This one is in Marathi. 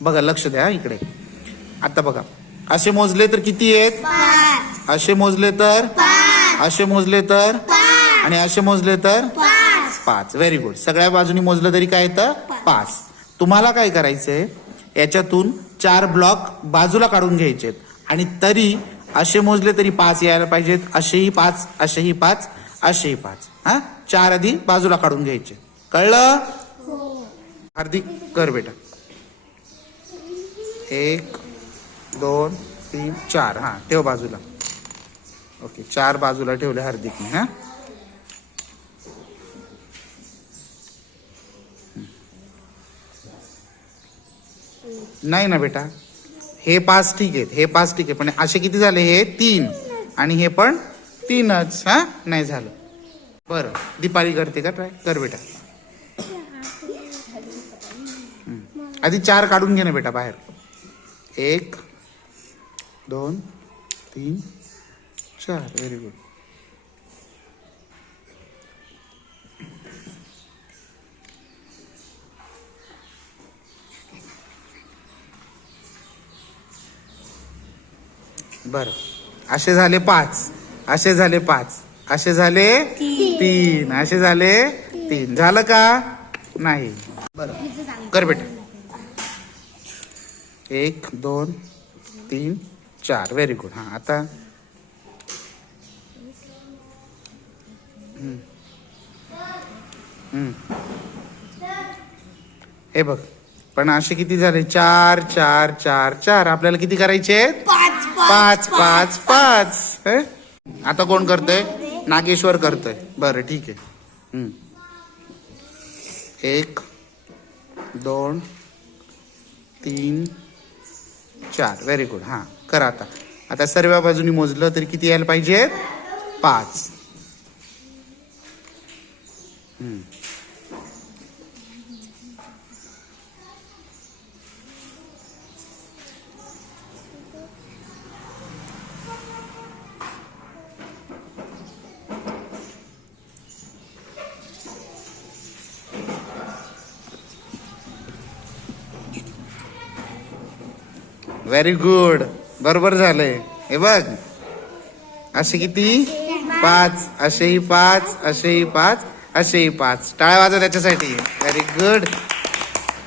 बघा लक्ष द्या इकडे. आता बघा असे मोजले तर किती आहेत? 5. असे मोजले तर 5. असे मोजले तर 5. आणि असे मोजले तर 5. 5. Very good. सगळ्या बाजूनी मोजलं तरी काय येतं? 5. तुम्हाला काय करायचंय, याच्यातून 4 ब्लॉक बाजूला काढून घ्यायचे आणि तरी असे मोजले तरी 5 यायला पाहिजेत. असेही 5, असेही 5, असेही 5. हा 4 आधी बाजूला काढून घ्यायचे. कळलं? हार्दिक कर बेटा. 1 2 3 4. हा ठेव बाजूला. ओके 4 बाजूला ठेवले हार्दिकने. हा नाही ना बेटा, हे 5 ठीक आहेत, हे 5 ठीक आहे, पण असे किती झाले? हे 3 आणि हे पण 3च. हा नाही झालं. बरं दीपाली करते का? ट्राय कर बेटा. आधी 4 काढून घे ना बेटा बाहेर. 1 2 3 4. Very good. बरं असे झाले 5, असे झाले 5, असे झाले 3, असे झाले 3. झालं का? नाही. बरं कर बेटा. 1 2 3 4. Very good. हा आता हे बघ, पण असे किती झाले? 4 4 4 4. आपल्याला किती करायचे? 5 5 5. आता कोण करतोय? नागेश्वर करतोय. बरं ठीक आहे. 1 2 3 4. Very good. हा करा आता. आता सर्व बाजूनी मोजलं तरी किती यायला पाहिजे? 5. Very good. बरोबर झालंय. हे बघ असे किती? 5, असेही 5, असेही 5, असेही 5. टाळ्या वाजवा त्याच्यासाठी. Very good.